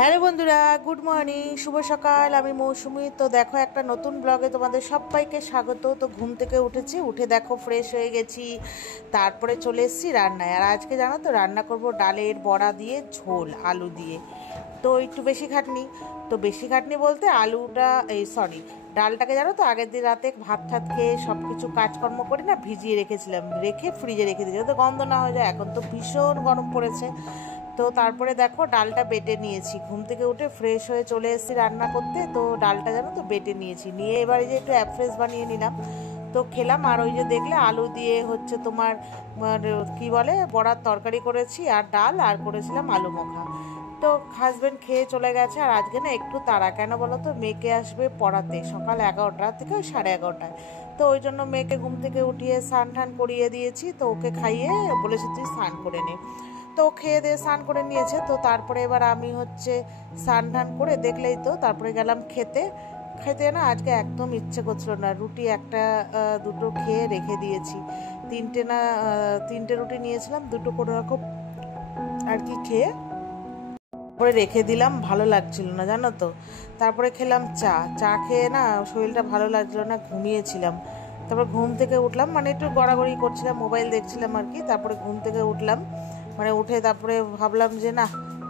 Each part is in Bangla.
হ্যালো বন্ধুরা, গুড মর্নিং, শুভ সকাল। আমি মৌসুমি। তো দেখো, একটা নতুন ব্লগে তোমাদের সবাইকে স্বাগত। তো ঘুম থেকে উঠেছি, উঠে দেখো ফ্রেশ হয়ে গেছি, তারপরে চলে এসেছি রান্নায়। আর আজকে জানো তো রান্না করব ডালের বড়া দিয়ে ঝোল, আলু দিয়ে। তো একটু বেশি খাটনি বলতে আলুটা সরি, ডালটাকে জানো তো আগের দিন রাতে ভাত ঠাত খেয়ে সব কিছু কাজকর্ম করে না ভিজিয়ে রেখেছিলাম, রেখে ফ্রিজে রেখে দিয়েছি যাতে গন্ধ না হয়ে যায়। এখন তো ভীষণ গরম পড়েছে। তো তারপরে দেখো ডালটা বেটে নিয়েছি, ঘুম থেকে উঠে ফ্রেশ হয়ে চলে এসেছি রান্না করতে। তো ডালটা জানো তো বেটে নিয়েছি, নিয়ে এবার এই যে একটু অ্যাফ্রেশ বানিয়ে নিলাম, তো খেলাম। আর ওই যে দেখলে আলু দিয়ে হচ্ছে তোমার কি বলে বড়ার তরকারি করেছি, আর ডাল, আর করেছিলাম আলু মাখা। তো হাজব্যান্ড খেয়ে চলে গেছে। আর আজকে না একটু তাড়া, কেন বলো তো, মেয়েকে আসবে পড়াতে সকাল 11টা থেকে ওই 11:30টায়। তো ওই জন্য মেয়েকে ঘুম থেকে উঠিয়ে স্নান টান করিয়ে দিয়েছি। তো ওকে খাইয়ে বলেছি তুই স্নান করে নে। তো খেয়ে দিয়ে স্নান করে নিয়েছে। তো তারপরে এবার আমি হচ্ছে স্নান টান করে দেখলেই তো তারপরে গেলাম খেতে। খেতে না আজকে একদম ইচ্ছে করছিল না, রুটি একটা দুটো খেয়ে রেখে দিয়েছি। তিনটে রুটি নিয়েছিলাম, দুটো করে রকম আর কি খেয়ে তারপরে রেখে দিলাম, ভালো লাগছিল না জানো তো। তারপরে খেলাম চা, চা খেয়ে না শরীরটা ভালো লাগছিল না, ঘুমিয়েছিলাম। তারপর ঘুম থেকে উঠলাম, মানে একটু গড়াগড়ি করছিলাম, মোবাইল দেখছিলাম আর কি। তারপরে ঘুম থেকে উঠলাম, মানে উঠে তারপরে ভাবলাম যে না,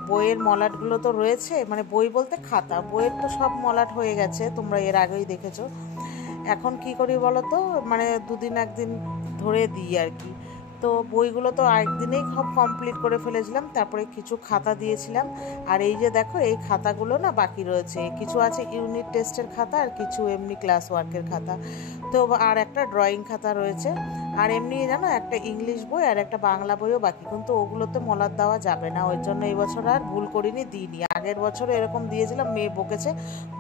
বইয়ের মলাটগুলো তো রয়েছে, মানে বই বলতে খাতা, বইয়ের তো সব মলাট হয়ে গেছে, তোমরা এর আগেই দেখেছো। এখন কি করি বলো তো, মানে দুদিন একদিন ধরে দিই আর কি। তো বইগুলো তো একদিনেই সব কমপ্লিট করে ফেলেছিলাম, তারপরে কিছু খাতা দিয়েছিলাম। আর এই যে দেখো, এই খাতাগুলো না বাকি রয়েছে, কিছু আছে ইউনিট টেস্টের খাতা, আর কিছু এমনি ক্লাস ওয়ার্কের খাতা। তো আর একটা ড্রয়িং খাতা রয়েছে। আর এমনি জানো, একটা ইংলিশ বই আর একটা বাংলা বইও বাকি, কিন্তু ওগুলোতে মলার দেওয়া যাবে না, ওই জন্য এই বছর আর ভুল করিনি, দিইনি। আগের বছর এরকম দিয়েছিলাম, মেয়ে বকেছে,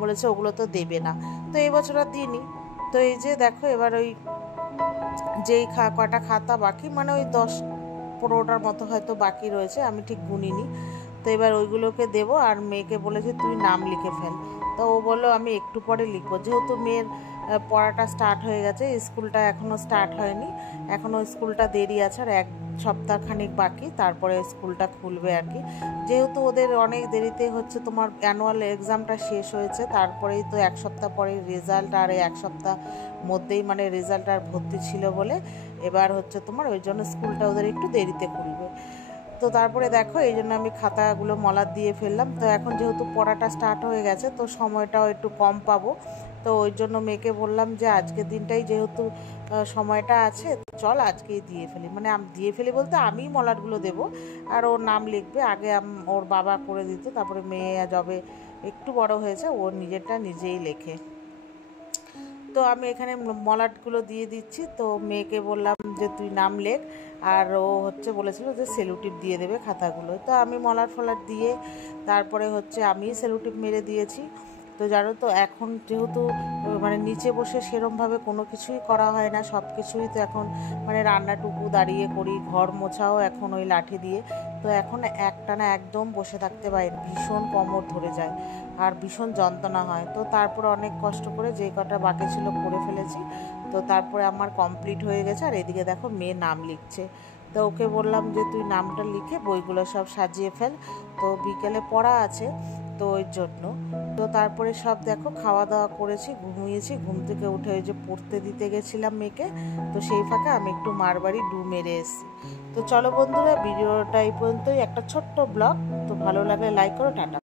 বলেছে ওগুলো তো দেবে না, তো এই বছর আর দিইনি। তো এই যে দেখো, এবার ওই যেই কটা খাতা বাকি, মানে ওই 10-15টার মতো হয়তো বাকি রয়েছে, আমি ঠিক গুনিনি। তো এবার ওইগুলোকে দেবো। আর মেয়েকে বলেছি তুই নাম লিখে ফেল। তো ও বললো আমি একটু পরে লিখবো, যেহেতু মেয়ের পড়াটা স্টার্ট হয়ে গেছে, স্কুলটা এখনও স্টার্ট হয়নি, এখনও স্কুলটা দেরি আছে, আর 1 সপ্তাহ খানিক বাকি, তারপরে স্কুলটা খুলবে আর কি। যেহেতু ওদের অনেক দেরিতে হচ্ছে তোমার অ্যানুয়াল এক্সামটা শেষ হয়েছে, তারপরেই তো 1 সপ্তাহ পরে রেজাল্ট, আর এই 1 সপ্তাহ মধ্যেই মানে রেজাল্ট আর ভর্তি ছিল বলে এবার হচ্ছে তোমার ওই জন্য স্কুলটা ওদের একটু দেরিতে খুলবে। তো তারপরে দেখো, এই জন্য আমি খাতাগুলো মলার দিয়ে ফেললাম। তো এখন যেহেতু পড়াটা স্টার্ট হয়ে গেছে, তো সময়টাও একটু কম পাবো। তো ওই জন্য মেয়েকে বললাম যে আজকের দিনটাই যেহেতু সময়টা আছে, চল আজকেই দিয়ে ফেলি, মানে দিয়ে ফেলি বলতে আমিই মলাটগুলো দেবো, আর ওর নাম লিখবে। আগে ওর বাবা করে দিত, তারপরে মেয়ে যবে একটু বড় হয়েছে, ওর নিজেরটা নিজেই লেখে। তো আমি এখানে মলাটগুলো দিয়ে দিচ্ছি। তো মেয়েকে বললাম যে তুই নাম লেখ, আর ও হচ্ছে বলেছিল যে সেলুটিপ দিয়ে দেবে খাতাগুলো। তো আমি মলাট ফলাট দিয়ে তারপরে হচ্ছে আমি সেলুটিপ মেরে দিয়েছি। তো জানো তো, এখন যেহেতু মানে নিচে বসে সেরমভাবে কোনো কিছুই করা হয় না, সব কিছুই তো এখন মানে রান্নাটুকু দাঁড়িয়ে করি, ঘর মোছাও এখন ওই লাঠি দিয়ে। তো এখন একটানা একদম বসে থাকতে পারি না, ভীষণ কোমর ধরে যায় আর ভীষণ যন্ত্রণা হয়। তো তারপরে অনেক কষ্ট করে যে কটা বাকি ছিল করে ফেলেছি। তো তারপরে আমার কমপ্লিট হয়ে গেছে। আর এদিকে দেখো মেয়ে নাম লিখছে। তো ওকে বললাম যে তুই নামটা লিখে বইগুলো সব সাজিয়ে ফেল, তো বিকেলে পড়া আছে, তো ওই জন্য। তো তারপরে সব দেখো খাওয়া দাওয়া করেছি, ঘুমিয়েছি, ঘুম থেকে উঠে ওই যে পড়তে দিতে গেছিলাম মেয়েকে। তো সেই ফাঁকে আমি একটু মার বাড়ি মেরে এসেছি। তো চলো বন্ধুরা, ভিডিওটা এই পর্যন্তই, একটা ছোট্ট ব্লগ। তো ভালো লাগলে লাইক করো, টাটা।